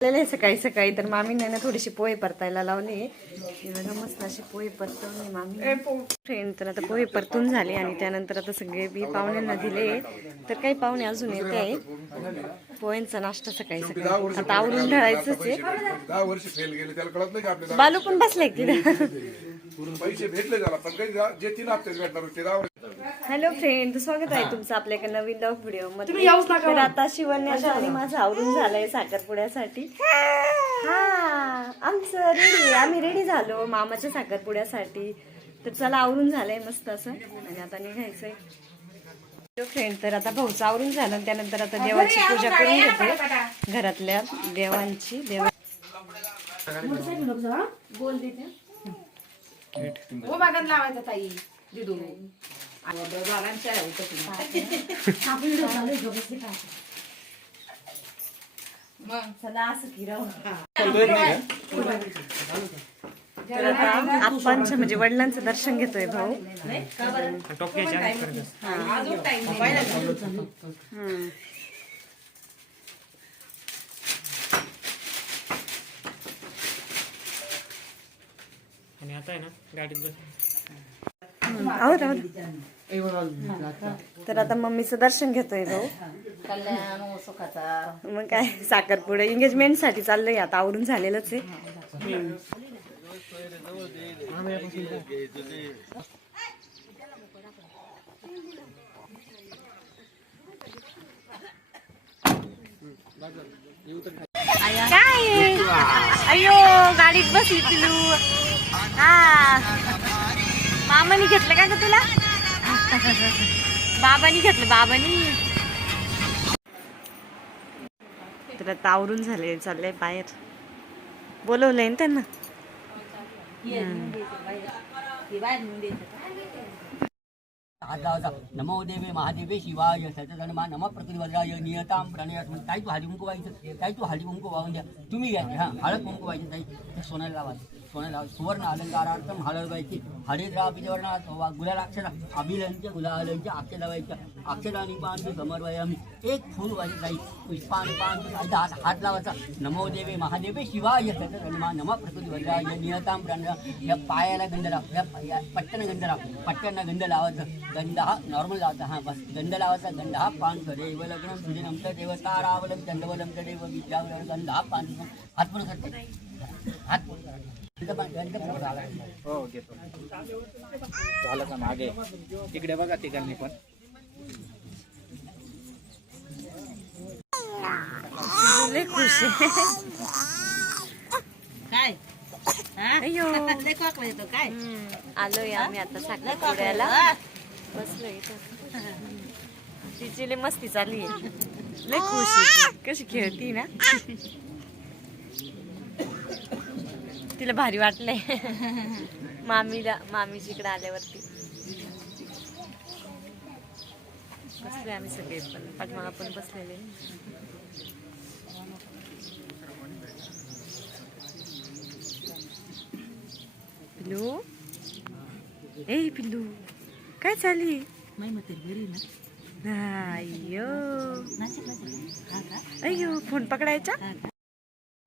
सकाळी सकाळी तर मामीने ना थोडीशी पोहे परतायला लावली. मस्त अशी पोहे परतवली मामी फ्रेंड. तर आता पोहे परतून झाले आणि त्यानंतर आता सगळे बी पाहुण्यांना दिले. तर काही पाहुणे अजून येत आहे. पोह्यांचा नाश्ता सकाळी सकाळी आता आवरून ढळायचंच आहे. बालू पण बसलाय तिथे. हॅलो फ्रेंड, स्वागत आहे तुमचं आपल्या एका नवीन ब्लॉग व्हिडिओ मध्ये. तर आता शिवण्याचं आणि माझं आवरून झालंय साखरपुड्यासाठी. हा आमचं रेडी, आम्ही रेडी झालो मामाच्या साखरपुड्यासाठी. तर चला आवरून झालंय मस्त असं आणि आता निघायचंय. फ्रेंड, तर आता भाऊचं आवरून झालं. त्यानंतर आता देवाची पूजा करून घेते घरातल्या देवांची. बोल देते लावायचा ताई दिदू तर आता आप्पांचं म्हणजे वडिलांचं दर्शन घेतोय भाऊ. आणि आता आहे ना गाडीत तर आता मम्मीचं दर्शन घेतोय भाऊ. कल्याण सुखाचा. मग काय साखरपुडे एंगेजमेंट साठी चाललंय. आता आवरून झालेलंच आहे. काय अयो गाडीत बसली पिलू. हा मामानी घेतलं का ग तुला? बाबांनी घेतलं, बाबांनी. तर आता आवरून झाले, चाललंय बाहेर. बोलवलंय ना त्यांना. नमो देवे महादेवे शिवाय सतधर्मा नम प्रतिवराय नियताम प्रणयात. ताई तू हळदी कुंकू व्हायचं, ताई तू हळदी कुंकू वाहून द्या. तुम्ही घ्या हा हळद कुंकू व्हायचं. ताई सोन्याला लावायचं, सोन्याला लावायचं. सुवर्ण अलंकारार्थम हळद व्हायची. हळदीद्रा बिजवर्णात गुलालाक्षरा अभिलंच्या गुलालंच्या अक्षर लावायच्या. अक्षराने पान समर्वयामी. एक फूल व्हायचं ताई. पुष्पाने पान हात लावायचा. नमो देवे महादेवे शिवाय सतधर्मा नम प्रतिवराय नियताम प्रणय. या पायाला गंध लाव, या पट्ट्यानं गंध लाव, पट्ट्यांना गंध लावायचं. गंध हा नॉर्मल लावायचा. हा बस गंध लावायचा. गंध हा पान देव लग्न तुझे नमत देव तारावलम दंडवलम देव विद्यावलम. गंध हा पान हात पुढे करते. हात हो घेतो. झालं का मागे तिकडे बघा तिकडे पण लय खुश आहे. काय अयो काय आलोय आम्ही आता साखरपुड्याला. बसलोय इथं. तिची लय मस्ती चालली आहे. लय खुश आहे. कशी खेळती ना. तिला भारी वाटलंय मामीची इकडे आल्यावरती. बसले आम्ही सगळे, पण पाठमागा पण बसलेले. पिल्लू, ए पिल्लू काय चालली? अय्यो अय्यो फोन पकडायचा.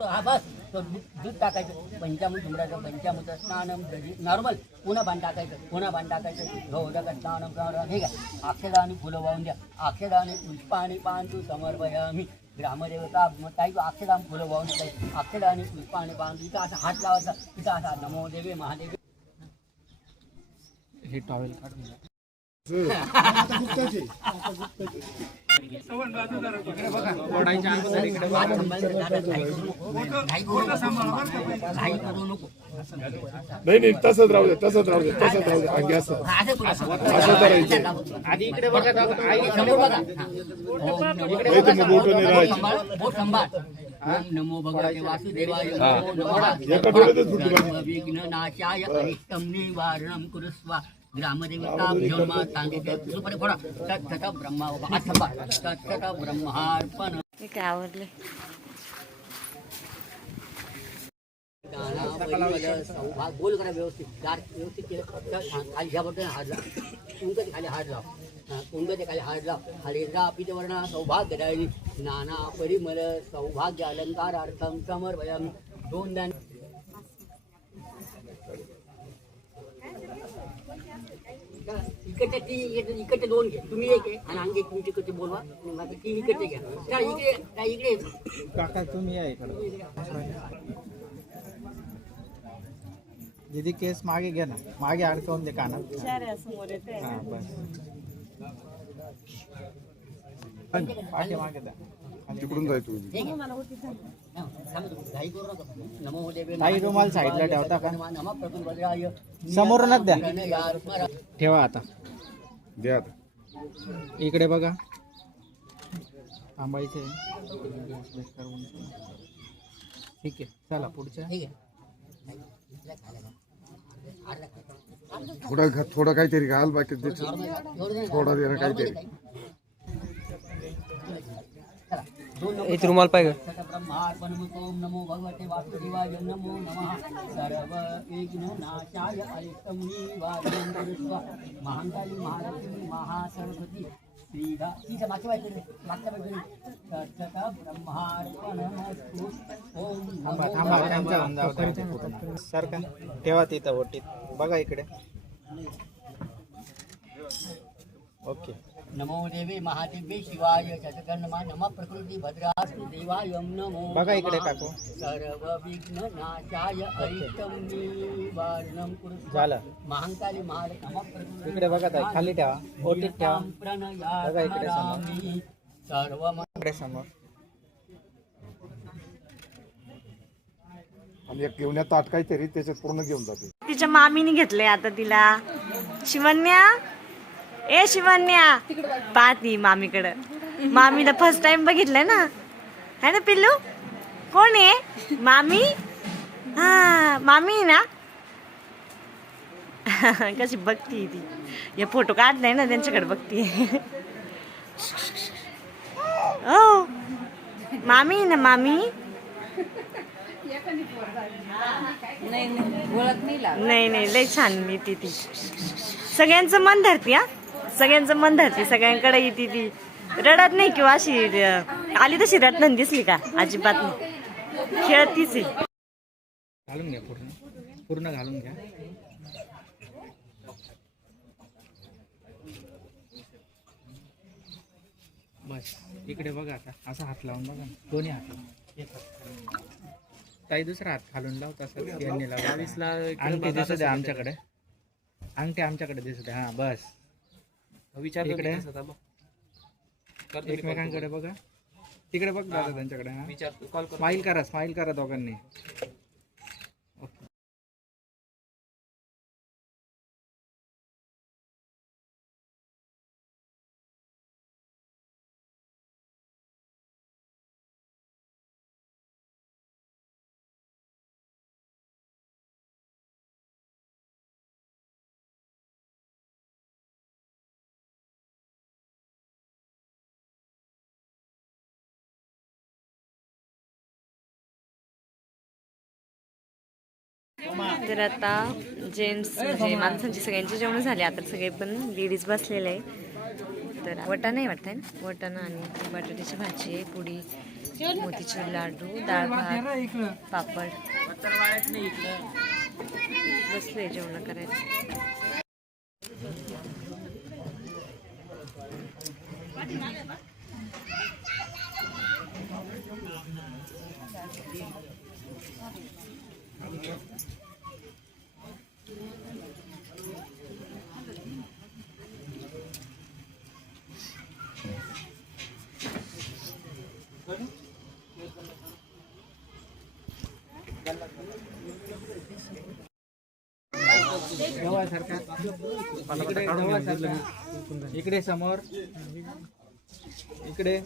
हा बस तो दूध टाकायचं. पंचामृत उमरायचं. पंचामृत स्नानम दधी नॉर्मल. पुन्हा बांध टाकायचं. पुन्हा बांध टाकायचं. गौरक स्नानम हे काय अक्षदा आणि फुलं वाहून द्या. अक्षदा आणि पुष्पाणी पान तू समर्पयामी. ग्रामदेवता ताई तू अक्षदा फुलं वाहून द्या. अक्षदा आणि पुष्पाणी पान. इथं असा हात लावायचा. इथं असा नमो देवे महादेवे. हे टॉवेल काढून नाही तसंच राहू दे, तसंच राहू दे, तसंच राहू दे. असं करायचं. आधी इकडे बघा. नमो भगवते वासुदेवाय. विघ्न नाशाय अरिष्टम निवारणम कुरुस्वा. ग्रामदेवता भ्योमा सांगितले सुपरे फोडा. तत्त ब्रह्मा अथवा तत्त ब्रह्मार्पण. हे काय आवडले. बोल करा व्यवस्थित. व्यवस्थित केलं खाली ह्या बद्दल हात लाव. खाली हात लाव. कुंडच्या खाली हार लाव हरिद्रा पितवर्ण सौभाग्यदायी नाना परिमल सौभाग्य अलंकारार्थम समर्पयम. 2 दान इकडचे 3 इकडचे 2 घे तुम्ही एक आहे आणि अंगे तुमची इकडचे बोलवा आणि माझे 3 इकडचे घ्या. त्या इकडे त्या इकडे काका तुम्ही या इकडे. दीदी केस मागे घ्या ना, मागे अडकवून दे कानात. समोर येते हा बस. मागे मागे द्या. तिकडून जाय तू. नमो देवे ताई रुमाल साईडला ठेवता का? नमः प्रभुवराय समोरूनच द्या. ठेवा आता. द्या आता. इकडे बघा. थांबायचे. ठीक आहे चला पुढच्या. ठीक आहे. थोडं काहीतरी घाल बाकी थोडा दे ना काहीतरी. एक रुमाल पाहिजे. ब्रह्मार्पणमुतोम नमो भगवते वासुदेवाय नमो नमः. सर्व विघ्न नाशाय अरिष्टं निवारणं कुरुष्व. महाकाली महालक्ष्मी महासरस्वती श्रीधा तिच्या मागच्या बाजूने तत्सत ब्रह्मार्पणमस्तु. ओम थांबा थांबा त्यांचा होऊन जाऊ द्या. सारखा ठेवा तिथं ओटीत. बघा इकडे. ओके. नमो देवे महादेवे शिवाय शतकर्मा नमः प्रकृती भद्रास्तु देवाय नमो. बघा इकडे काकू. सर्व विघ्न नाशाय अरिष्टं निवारणं कुरुष्व. झालं. महाकाली महालक्ष्मी इकडे बघा ताई खाली ठेवा. ओटीत ठेवा. बघा इकडे समोर. प्रणयामि सर्व इकडे समोर. आणि एक घेऊन ताट काहीतरी त्याच्यात पूर्ण घेऊन जाते. तिच्या मामीने घेतले आता तिला. शिवन्या ए शिवन्या पाहती मामीकडं. मामीला फर्स्ट टाइम बघितलंय ना, है ना पिल्लू? कोण आहे मामी? हा मामी ना. कशी बघती ती. हे फोटो काढलाय ना त्यांच्याकडे बघती. ओ मामी ना मामी. नाही नाही लय छान मी ती सगळ्यांचं मन धरती. हा सगळ्यांचं मन धरती. सगळ्यांकडे येते ती. रडत नाही किंवा अशी आली तशी रत्न दिसली का? अजिबात नाही. खेळतीच आहे. घालून घ्या पूर्ण. पूर्ण घालून घ्या. बस इकडे बघा आता. असा हात लावून बघा ना. दोन्ही हात लावून. ताई दुसरा हात खालून लाव. तसं यांनी लावा. अंगठी दिसू द्या आमच्याकडे. अंगठी आमच्याकडे दिसू द्या. हा बस. इकडे एकमेकांकडे बघा. तिकडे बघ दादा त्यांच्याकडे. हा स्माईल करा. स्माईल करा दोघांनी. तर आता जेंट्स म्हणजे माणसांची सगळ्यांची जेवण झाले. आता सगळे पण लेडीज बसलेले आहे. तर वटाणा आहे वाटतं ना. वटाणा आणि बटाट्याची भाजी आहे, पुडी, मोतीचूर लाडू, डाळ भात, पापड. बसले जेवण करायला. इकडे समोर. इकडे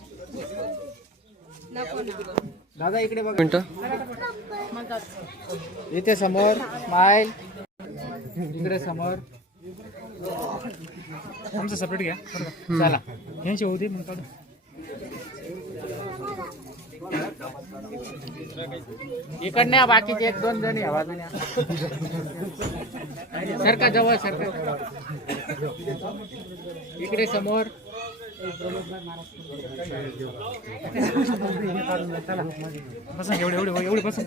दादा इकडे बघ. इथे समोर स्माईल. इकडे समोर. आमचं सेपरेट घ्या. चला यांची होऊ दे मग काढू. इकडनं या, बाकीचे 1-2 जण या बाजूने. सरका जवळ सरका. इकडे समोर. एवढे बसून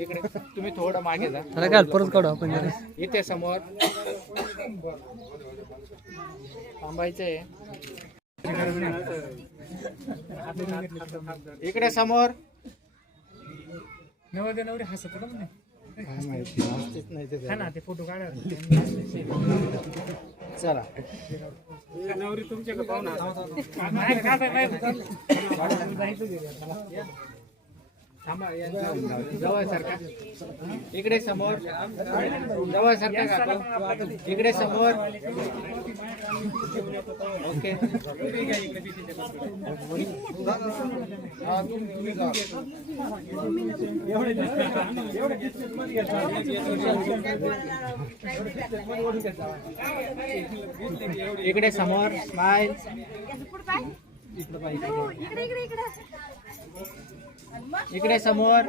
इकडे तुम्ही थोडं मागे जा. परत काढू आपण इथे समोर थांबायचंय. इकडे समोर. नवरे नवरे हसत ना ते फोटो काढा. चला नवरी तुमच्याकडे पाहुणा थांबा. जवळ सरका. इकडे समोर. जवळ सरका काका. इकडे समोर. ओके. इकडे समोर. स्माइल. इकडे समोर.